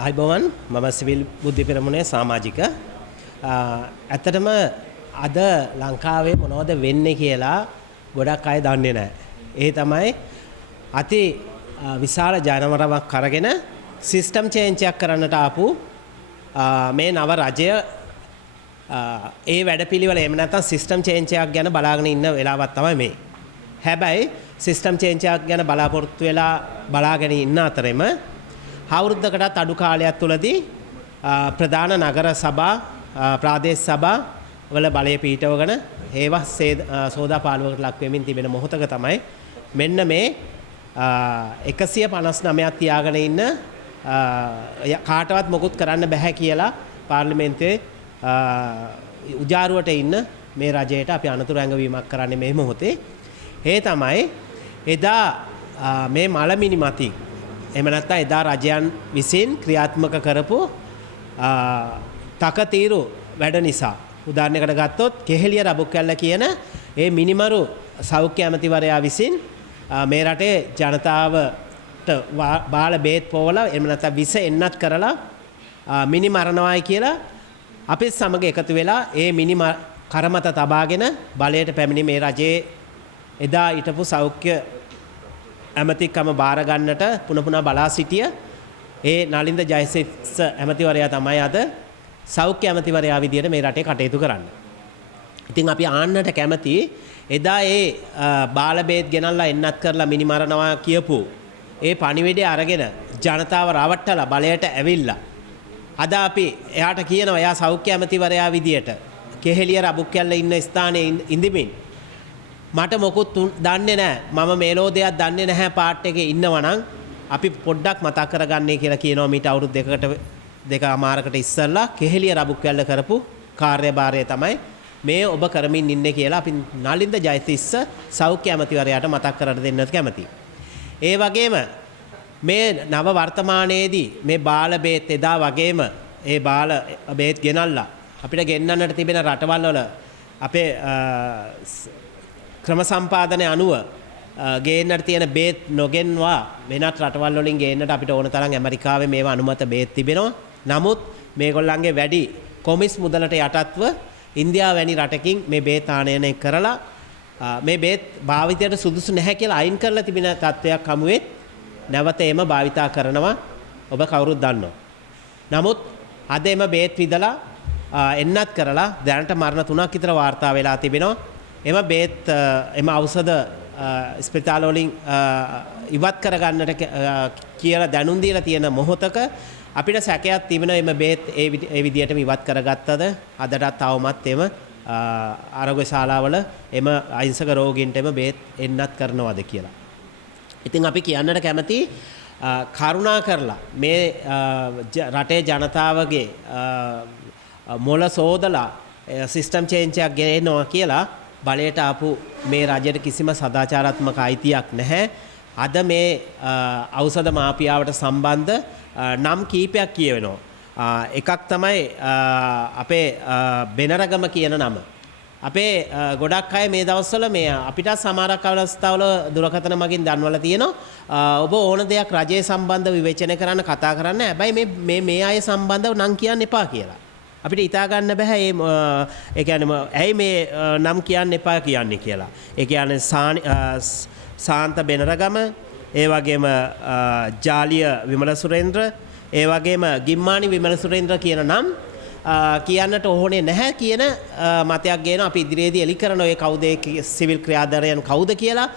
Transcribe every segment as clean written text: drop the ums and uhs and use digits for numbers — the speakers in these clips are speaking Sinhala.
අයිබෝවන් මම සිවිල් බුද්ධි පෙරමුණේ සමාජික ඇත්තටම අද ලංකාවේ මොනවද වෙන්නේ කියලා ගොඩක් අය දන්නේ නැහැ. ඒ තමයි අති විශාල ජනවරමක් අරගෙන සිස්ටම් චේන්ජ් එකක් කරන්නට ආපු මේ නව රජය ඒ වැඩපිළිවෙල එහෙම නැත්නම් සිස්ටම් චේන්ජ් එකක් ගැන බලාගෙන ඉන්න වෙලාවක් තමයි මේ. හැබැයි සිස්ටම් චේන්ජ් එකක් ගැන බලාපොරොත්තු වෙලා බලාගෙන ඉන්න අතරෙම අවුරුද්දකටත් අඩු කාලයක් තුලදී ප්‍රධාන නගර සභා ප්‍රාදේශ සභා වල බලය පීඨවගෙන ඒවා සෝදාපාලුවකට ලක් වෙමින් තිබෙන මොහොතක තමයි මෙන්න මේ 159ක් තියාගෙන ඉන්න කාටවත් මොකුත් කරන්න බෑ කියලා පාර්ලිමේන්තුවේ උජාරුවට ඉන්න මේ රජයට අපි අනතුරු ඇඟවීමක් කරන්නේ මේ මොහොතේ. ඒ තමයි එදා මේ මලමිනි මතින් එහෙම නැත්නම් එදා රජයන් විසින් ක්‍රියාත්මක කරපු තකතිරු වැඩ නිසා උදාහරණයකට ගත්තොත් කෙහෙලිය රබුකැල්ල කියන ඒ මිනිමරු සෞඛ්‍ය ඇමතිවරයා විසින් මේ රටේ ජනතාවට බාල බේත් පොවලා එහෙම නැත්නම් විස එන්නත් කරලා මිනි මරණවායි කියලා අපිත් සමග එකතු වෙලා ඒ මිනි කරමත තබාගෙන බලයට පැමිණි මේ රජයේ එදා ඊටපු සෞඛ්‍ය ඇමතිකම බාර ගන්නට පුනපුනා බලා සිටිය ඒ නලින්ද ජයසිංහ ඇමතිවරයා තමයි අද සෞඛ්‍ය ඇමතිවරයා විදියට මේ රටේ කටයුතු කරන්නේ. ඉතින් අපි ආන්නට කැමති එදා ඒ බාල බේත් ගෙනල්ලා එන්නත් කරලා මිනි මරනවා කියපු ඒ පණිවිඩය අරගෙන ජනතාව රවට්ටලා බලයට ඇවිල්ලා අද අපි එයාට කියනවා එයා සෞඛ්‍ය ඇමතිවරයා විදියට කෙහෙලිය රබුකැල්ල ඉන්න ස්ථානයේ ඉඳිමින් මට මොකුත් දන්නේ නැහැ මම මේලෝදයක් දන්නේ නැහැ පාට් එකේ ඉන්නවා නම් අපි පොඩ්ඩක් මතක් කරගන්නේ කියලා කියනවා මීට අවුරුදු දෙකමාරකට ඉස්සෙල්ලා කෙහෙලිය රබුකැල්ල කරපු කාර්යභාරය තමයි මේ ඔබ කරමින් ඉන්නේ කියලා අපි නලින්ද ජයතිස්ස සෞඛ්‍ය ඇමතිවරයාට මතක් කරලා දෙන්නත් කැමතියි. ඒ වගේම මේ නව වර්තමානයේදී මේ බාල බේත් එදා වගේම ඒ බාල බේත් ගෙනල්ලා අපිට ගෙන්නන්නට තිබෙන රටවල් වල අපේ ක්‍රම සම්පාදනය අනුව ගේන්නට තියෙන බේත් නොගෙන්වා වෙනත් රටවල් වලින් ගේන්නට අපිට ඕන තරම් ඇමරිකාවේ මේවා අනුමත බේත් තිබෙනවා. නමුත් මේගොල්ලන්ගේ වැඩි කොමිස් මුදලට යටත්ව ඉන්දියාව වැනි රටකින් මේ බේත් ආනයනය කරලා මේ බේත් භාවිතයට සුදුසු නැහැ කියලා අයින් කරලා තිබෙන තත්වයක් හමුවේ නැවත එම භාවිතා කරනවා ඔබ කවුරුත් දන්නවා. නමුත් අද එම බේත් විදලා එන්නත් කරලා දැනට මරණ 3ක් විතර වාර්තා වෙලා තිබෙනවා. එම බේත් එම ඖෂධ ස්පිතාල වලින් ඉවත් කරගන්නට කියලා දැනුම් දීලා තියෙන මොහොතක අපිට සැකයක් තිබෙනවා එම බේත් ඒ විදිහටම ඉවත් කරගත්තද අදටත් තවමත් එම ආරෝග්‍ය ශාලාවල එම අහිංසක රෝගීන්ට එම බේත් එන්නත් කරනවද කියලා. ඉතින් අපි කියන්නට කැමති කරුණා කරලා මේ රටේ ජනතාවගේ මොළ සෝදලා සිස්ටම් චේන්ජ් එකක් ගෙනෙනවා කියලා බලයට ආපු මේ රජයට කිසිම සදාචාරාත්මක අයිතියක් නැහැ. අද මේ ඖෂධ මාෆියාවට සම්බන්ධ නම් කීපයක් කියවෙනවා. එකක් තමයි අපේ බෙනරගම කියන නම. අපේ ගොඩක් අය මේ දවස්වල මේ අපිට සමහරක් අවස්ථාවල දුරකථන මගින් දන්වලා තියෙනවා ඔබ ඕන දෙයක් රජයේ සම්බන්ධ විවේචනය කරන්න කතා කරන්න හැබැයි මේ අය සම්බන්ධව නම් කියන්න එපා කියලා. අපිට හිතා ගන්න බෑ ඒ කියන්නේ ඇයි මේ නම් කියන්න එපා කියන්නේ කියලා. ඒ කියන්නේ සාන්ත බෙනරගම, ඒ වගේම ජාලිය විමල සුරේන්ද්‍ර, ඒ වගේම ගිම්මානි විමල සුරේන්ද්‍ර කියන නම් කියන්නට ඕනේ නැහැ කියන මතයක් ගේනවා. අපි ඉදිරියේදී එලි කරන ඔය කවුද සිවිල් ක්‍රියාධරයන් කවුද කියලා.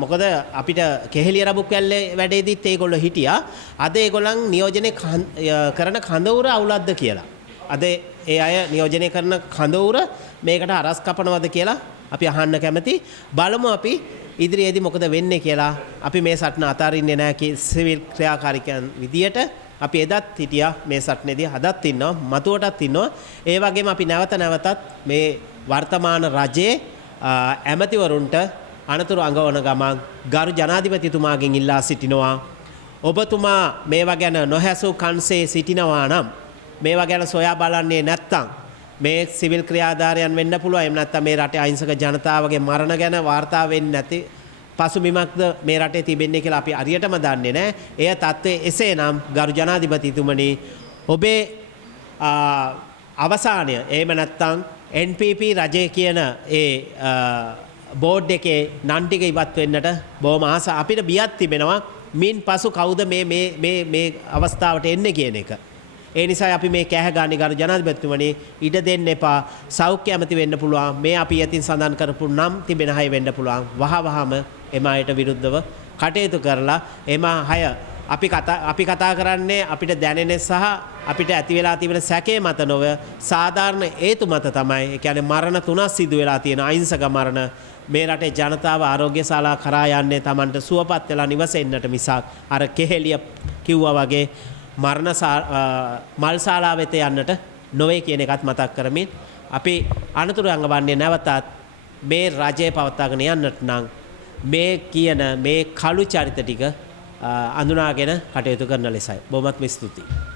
මොකද අපිට කෙහෙලිය රබුකැල්ලේ වැඩේදීත් ඒගොල්ලෝ හිටියා. අද ඒගොල්ලන් නියෝජනය කරන කඳවුර අවුලක්ද කියලා. අද ඒ අය නියෝජනය කරන කඳවුර මේකට අරස් කපනවද කියලා අපි අහන්න කැමති. බලමු අපි ඉදිරියේදී මොකද වෙන්නේ කියලා. අපි මේ සටන අතාරින්නේ නැහැ සිවිල් ක්‍රියාකාරිකයන් විදියට. අපි එදත් හිටියා මේ සටනේදී හදත් ඉන්නවා මතුවටත් ඉන්නවා. ඒ වගේම අපි නැවතත් මේ වර්තමාන රජයේ ඇමතිවරුන්ට අනතුරු අඟවන ගමන් ගරු ජනාධිපතිතුමාගෙන් ඉල්ලා සිටිනවා ඔබතුමා මේවා ගැන නොහැසූ කන්සේ සිටිනවා නම් මේවා ගැන සොයා බලන්නේ නැත්තම් මේ සිවිල් ක්‍රියාධාරයන් වෙන්න පුළුවන්. එහෙම නැත්නම් මේ රටේ අහිංසක ජනතාවගේ මරණ ගැන වාර්තා වෙන්නේ නැති පසුබිමක්ද මේ රටේ තිබෙන්නේ කියලා අපි හරියටම දන්නේ නැහැ. එය තත්ත්වය එසේනම් ගරු ජනාධිපතිතුමනි ඔබේ අවසානය එහෙම නැත්නම් NPP රජය කියන ඒ බෝඩ් එකේ නන් ටික ඉවත් වෙන්නට බොහොම ආස අපිට බියක් තිබෙනවා මින් පසු කවුද මේ අවස්ථාවට එන්නේ කියන එක. ඒ නිසා අපි මේ කෑහ ගානේ ගරු ජනාධිපතිතුමනි ඉඩ දෙන්න එපා. සෞඛ්‍ය ඇමති වෙන්න පුළුවන්. මේ අපි යතින් සඳහන් කරපු නම් තිබෙන අය වෙන්න පුළුවන්. වහවහම එම අයට විරුද්ධව කටයුතු කරලා එම අය අපි කතා කරන්නේ අපිට දැනෙන සහ අපිට ඇති වෙලා තිබෙන සැකේ මත නොව සාධාරණ හේතු මත තමයි. ඒ කියන්නේ මරණ 3ක් සිදු වෙලා තියෙන අහිංසක මරණ මේ රටේ ජනතාව ආරෝග්‍ය ශාලා කරා යන්නේ Tamanට සුවපත් වෙලා නිවසෙන්නට මිසක් අර කෙහෙලිය කිව්වා වගේ මරණ මල් ශාලා වෙත යන්නට නොවේ කියන එකත් මතක් කරමින් අපි අනතුරු අඟවන්නේ නැවතත් මේ රජය පවත්වාගෙන යන්නට නම් මේ කියන මේ කළු චරිත ටික අඳුනාගෙන කටයුතු කරන ලෙසයි. බොහොමත්ම ස්තුතියි.